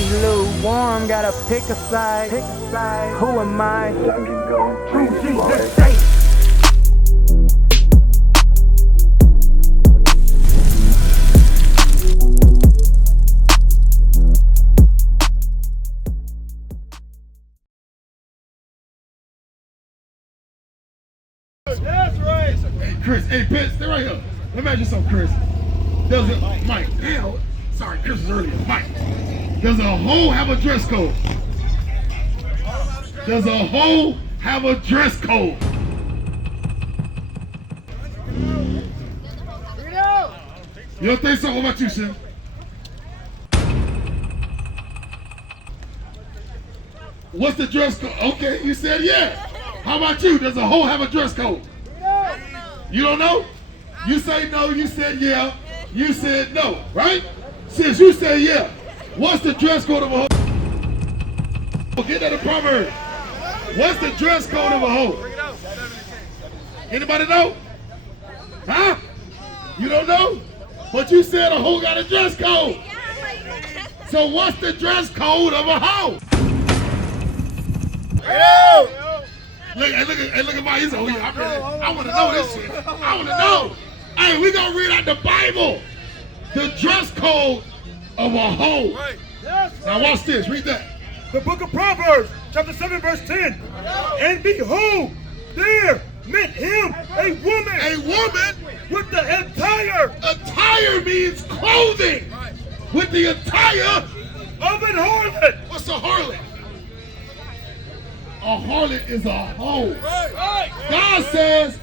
she lukewarm, gotta pick a side. Who am I? True Jesus saints. That's right. Hey, Chris. Hey, Pitts, stay right here. Let me ask you something, Chris. There's a Mike. Damn. Sorry, Chris was earlier. Mike. Does a hoe have a dress code? Does a hoe have a dress code? You don't think so? What about you, Sim? What's the dress code? Okay, you said yeah. How about you? Does a hoe have a dress code? You don't know? You say no, you said yeah, you said no, right? Since you said yeah, what's the dress code of a hoe? Get that in Proverbs. What's the dress code of a hoe? Anybody know? Huh? You don't know? But you said a hoe got a dress code. So what's the dress code of a hoe? Look at my, he's over here. I want to know this shit. I want to know. Hey, we gonna read out the Bible. The dress code of a hoe. Now watch this, read that. The book of Proverbs, chapter 7, verse 10. And behold, there met him a woman. A woman with the attire. Attire means clothing. With the attire Of an harlot. What's a harlot? A harlot is a hoe. God says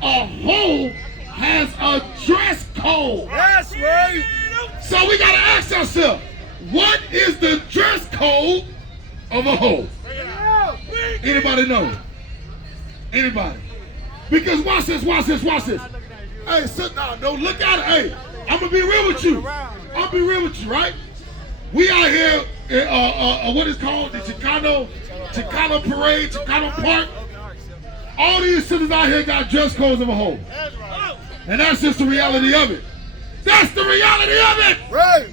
a hoe has a dress code. That's right. So we gotta ask ourselves, what is the dress code of a hoe? Anybody know? Anybody? Because watch this. Hey, sit down. Don't look at it. Hey, I'm gonna be real with you. Right? We out here, what is called the Chicano Parade, Chicano Park. All these cities out here got dress codes of a hoe. And that's just the reality of it. That's the reality of it. Right.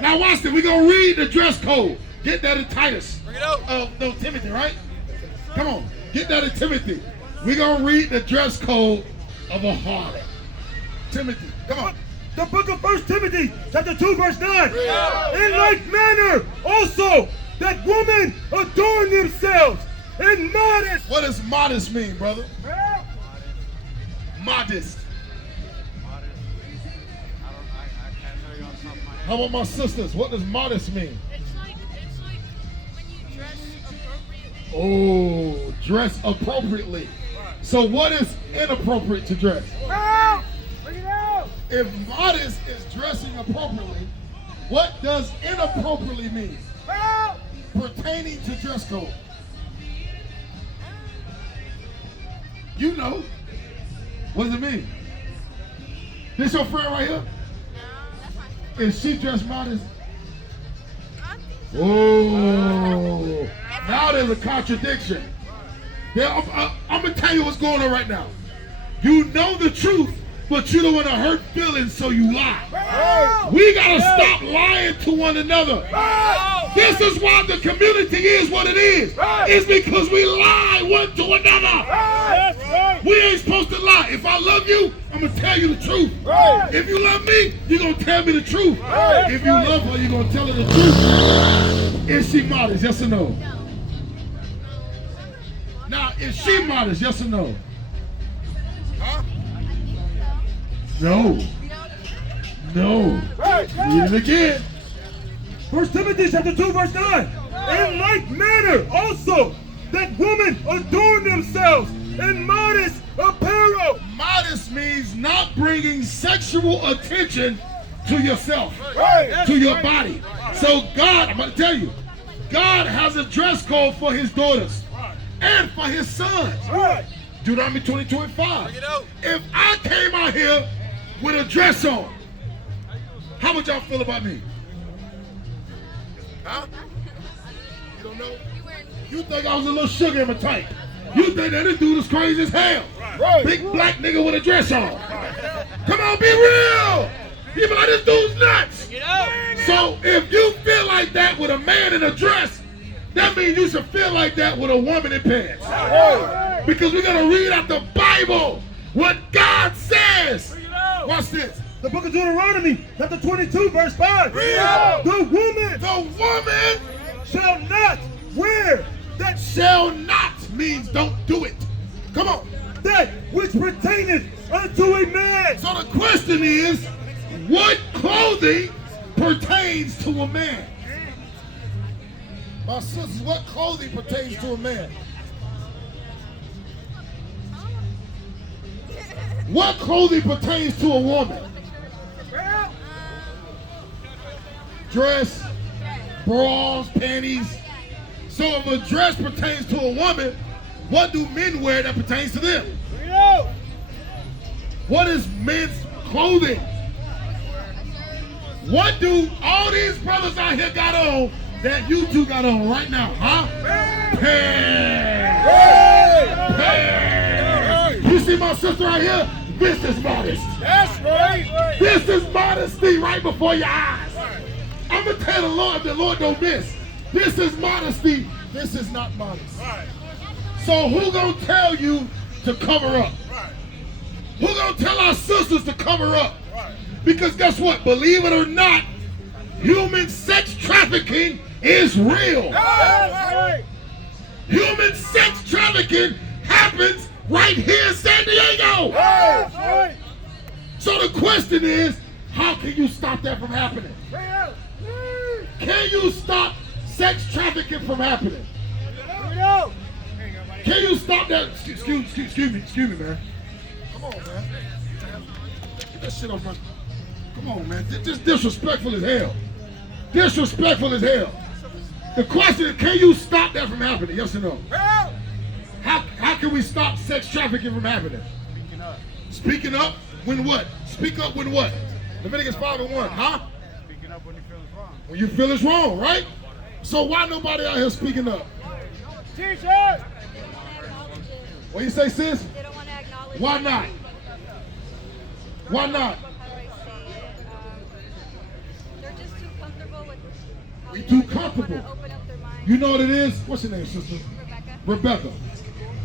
Now watch this. We're going to read the dress code. Get that in Titus. Bring it out. No, Timothy, right? Come on. Get that in Timothy. We're going to read the dress code of a harlot. Timothy, come on. The book of 1 Timothy, chapter 2, verse 9. In like manner also that women adorn themselves in modest. What does modest mean, brother? Modest. How about my sisters? What does modest mean? It's like when you dress appropriately. Oh, dress appropriately. So what is inappropriate to dress? Bring it out. If modest is dressing appropriately, what does inappropriately mean? Pertaining to dress code. You know. What does it mean? This your friend right here? No, that's my friend. Is she dressed modest? I think so. Oh, now there's a contradiction. I'm going to tell you what's going on right now. You know the truth, but you don't want to hurt feelings, so you lie. We got to stop lying to one another. This is why the community is what it is. It's because we lie one to another. We ain't supposed to lie. If I love you, I'm going to tell you the truth. If you love me, you're going to tell me the truth. If you love her, you're going to tell her the truth. Is she modest? Yes or no? No. Now, is she modest? Yes or no? Huh? No. Read it again. 1 Timothy chapter 2, verse 9. In like manner also that women adorn themselves in modest apparel. Modest means not bringing sexual attention to yourself, Right. to your body. So God, I'm going to tell you, God has a dress code for his daughters and for his sons. Right. Deuteronomy 20:25. If I came out here with a dress on, how would y'all feel about me? Huh? You don't know? You think I was a little sugar in my tank. You think that this dude is crazy as hell. Right. Big black nigga with a dress on. Come on, be real. You be like, this dude's nuts. So So if you feel like that with a man in a dress, that means you should feel like that with a woman in pants. Because we're going to read out the Bible, what God says. Watch this. The book of Deuteronomy, chapter 22, verse 5. The woman shall not wear that Shall not means don't do it. Come on. that which pertaineth unto a man. So the question is, what clothing pertains to a man? My sisters, what clothing pertains to a man? What clothing pertains to a woman? Dress, bras, panties. So if a dress pertains to a woman, what do men wear that pertains to them? What is men's clothing? What do all these brothers out here got on that you two got on right now, huh? Pants. Pants. You see my sister right here? This is modest. That's right. This is modesty right before your eyes. I'm going to tell the Lord don't miss. This is modesty. This is not modest. So who going to tell you to cover up? Who going to tell our sisters to cover up? Because guess what? Believe it or not, human sex trafficking is real. Human sex trafficking happens right here in San Diego. So the question is, how can you stop that from happening? Can you stop sex trafficking from happening? Can you stop that? Excuse me, man. Come on, man. Get that shit off my... Come on, man. This disrespectful as hell. Disrespectful as hell. The question is, can you stop that from happening? Yes or no? How can we stop sex trafficking from happening? Speaking up. Speaking up when what? Speak up when what? Leviticus 5:1, huh? Speaking up when you feel it's wrong. When you feel it's wrong, right? So why nobody out here speaking up? T-shirt. What you say, sis? They don't want to acknowledge Why it. not? Why not? How do I say it? They're just too comfortable with how We they too don't comfortable. want to open up their minds. You know what it is? What's your name, sister? Rebecca. Rebecca.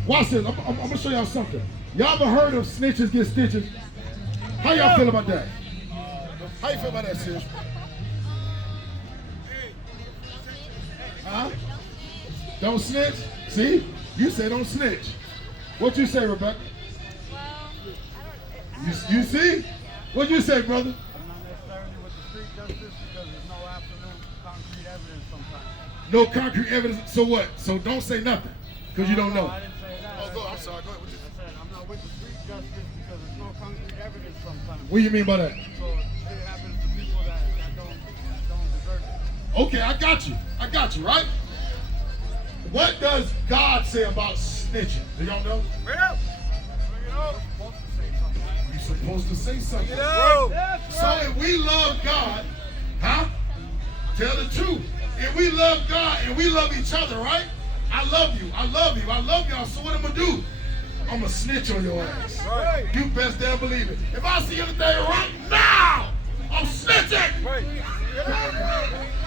Watch this. I'm gonna show y'all something. Y'all ever heard of snitches get stitches? How y'all feel about that? How you feel about that, sis? Huh? Don't snitch? See? You say don't snitch. What you say, Rebecca? Well, I don't You see? What you say, brother? Not necessarily with the street justice because there's no absolute concrete evidence sometimes. No concrete evidence. So what? So don't say nothing. Because you don't know. I didn't say that. Oh, go. I'm sorry. Go ahead. I said I'm not with the street justice because there's no concrete evidence sometimes. What do you mean by that? So it happens to people that don't deserve it. Okay, I got you, right? What does God say about snitching? Do y'all know? You're supposed to say something. You're supposed to say something. So if we love God, huh? Tell the truth. If we love God and we love each other, right? I love you. I love you. I love y'all. So what I'm going to do? I'm going to snitch on your ass. Right. You best damn believe it. If I see anything right now, I'm snitching. Right.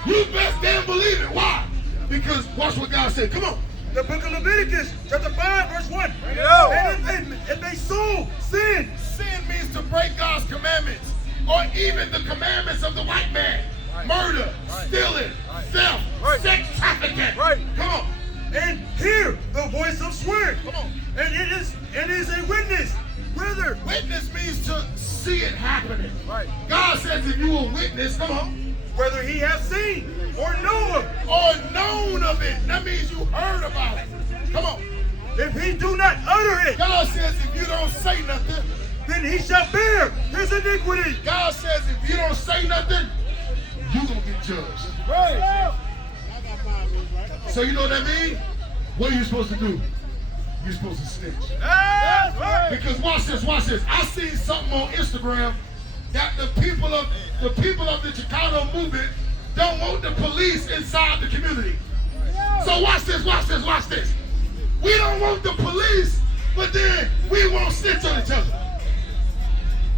You best damn believe it. Why? Because watch what God said. Come on. The book of Leviticus, chapter 5, verse 1. And if they sow sin, Sin means to break God's commandments, or even the commandments of the white man. Murder, stealing, theft, sex trafficking. Come on. and hear the voice of swearing. Come on. And it is a witness. Whether Witness means to see it happening. Right. God says if you will witness, come on, whether he have seen or know of, or known of it. That means you heard about it. Come on. if he do not utter it, God says if you don't say nothing, then he shall bear his iniquity. God says if you don't say nothing, you're going to get judged. Right. So you know what that means? What are you supposed to do? You're supposed to snitch. Because watch this. I seen something on Instagram that the people of the Chicano movement don't want the police inside the community. So watch this. We don't want the police, but then we won't snitch on each other.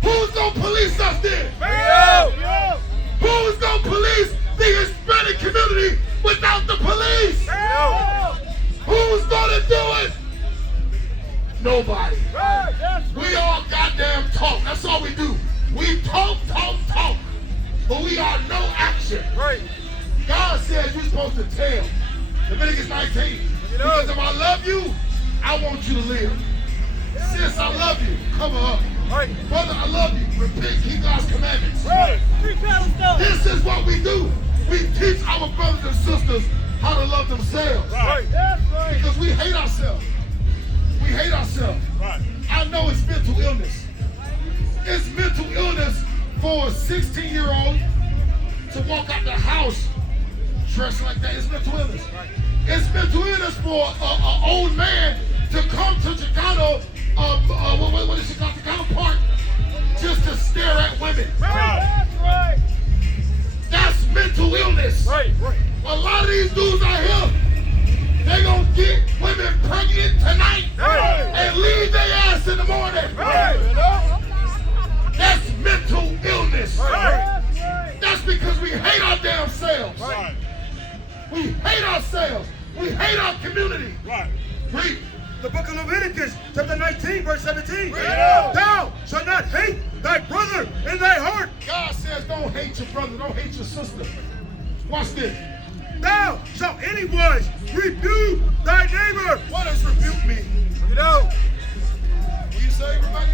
Who's gonna police us then? Who's gonna police the Hispanic community without the police? Who's gonna do it? Nobody. We all goddamn talk. That's all we do. We talk, but we are no action. God says you're supposed to tell. Leviticus 19. Because if I love you, I want you to live. Sis, I love you. Cover up. Brother, I love you. Repent, keep God's commandments. This is what we do. We teach our brothers and sisters how to love themselves. Because we hate ourselves. We hate ourselves. I know it's mental illness. It's mental illness for a 16-year-old to walk out the house dressed like that. It's mental illness. It's mental illness for an old man to come to Chicano, what is it called, Chicano Park, just to stare at women. That's mental illness. A lot of these dudes out here, they gonna get women pregnant tonight and leave their ass in the morning. That's mental illness. That's because we hate our damn selves. We hate ourselves. We hate our community. Read. The book of Leviticus, chapter 19, verse 17. Thou shalt not hate thy brother in thy heart. God says don't hate your brother, don't hate your sister. Watch this. Thou shalt anywise rebuke thy neighbor. What does rebuke mean? Will you say, everybody?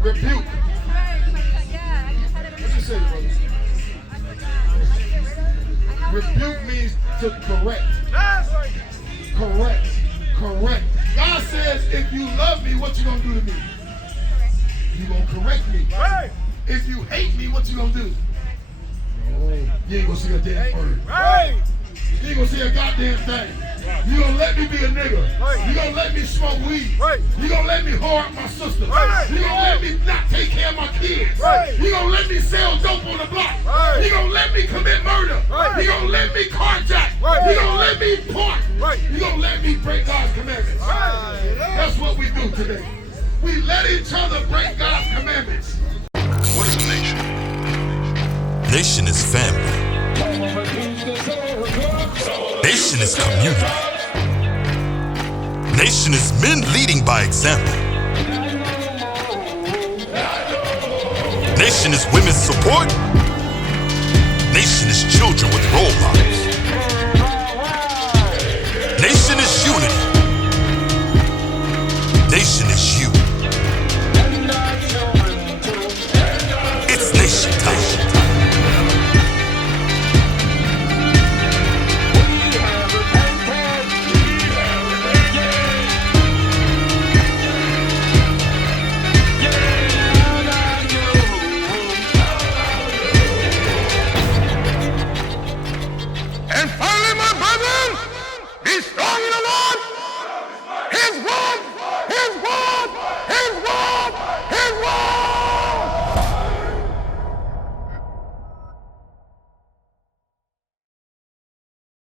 Rebuke. Yeah, I just had it in What you say, brother? I forgot. Rebuke means to correct. Correct. God says, if you love me, what you gonna do to me? You gonna correct me. If you hate me, what you gonna do? You ain't gonna see a damn word. You ain't gonna see a goddamn thing. You gonna let me be a nigga. You gonna let me smoke weed. You gonna let me whore up my sister. You gonna let me not take care of my kids. You gonna let me sell dope on the block. You gonna let me commit murder. You gonna let me carjack. You gonna let me pork. You gonna let me break God's commandments. That's what we do today. We let each other break God's commandments. What is a nation? Nation is family. Nation is community. Nation is men leading by example. Nation is women's support. Nation is children with role models. Nation is unity. Nation is you. It's nation time. And finally, my brethren, be strong in the